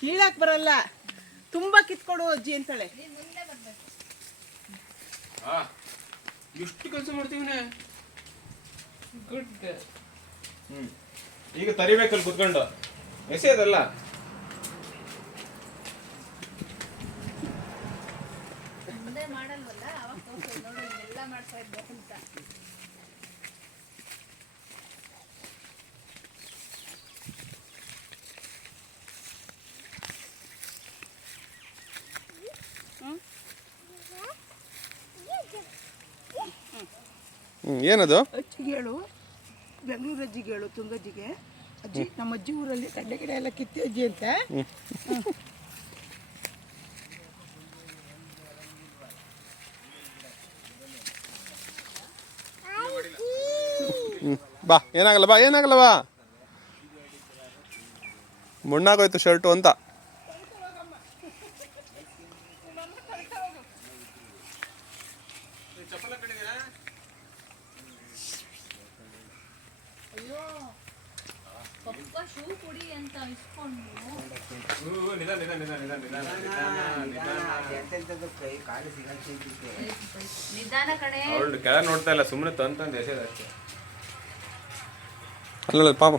ಕೀಳಕ್ ಬರಲ್ಲ, ತುಂಬಾ ಕಿತ್ಕೊಡು ಅಜ್ಜಿ ಅಂತಾಳೆ. ಎಷ್ಟು ಕೆಲಸ ಮಾಡ್ತೀವಿ. ಗುಡ್. ಈಗ ತರಿಬೇಕಲ್ಲಿ ಕುತ್ಕೊಂಡು ಎಸೆಯೋದಲ್ಲ. ಮಾಡಲ್ವಲ್ಲ ಅವಾಗ ನೋಡಿ ಎಲ್ಲ ಮಾಡ್ತಾ ಇದ್ದೆ ಅಂತ. ಏನದು? ಅಜ್ಜಿಗೆ ಹೇಳು, ಬೆಂಗಳೂರು ಅಜ್ಜಿಗೆ ಹೇಳು, ತುಂಗಜ್ಜಿಗೆ, ಅಜ್ಜಿ ನಮ್ಮ ಅಜ್ಜಿ ಊರಲ್ಲಿ ಕಡ್ಲೆ ಗಿಡ ಎಲ್ಲ ಕಿತ್ತಿ ಅಜ್ಜಿ ಅಂತ. ಬಾ, ಏನಾಗಲ್ಲ ಬಾ, ಏನಾಗಲ್ಲ ಬಾ. ಮುಣ್ಣಾಗೋಯ್ತು ಶರ್ಟು ಅಂತ. ನಿಧಾನ ಕಡೆ ಅವಳು ಕೆಳಗೆ ನೋಡ್ತಾ ಇಲ್ಲ, ಸುಮ್ಮನೆ ತಂತಂದು ಎಸೆದಷ್ಟೇ. ಅಲ್ಲ ಪಾಪ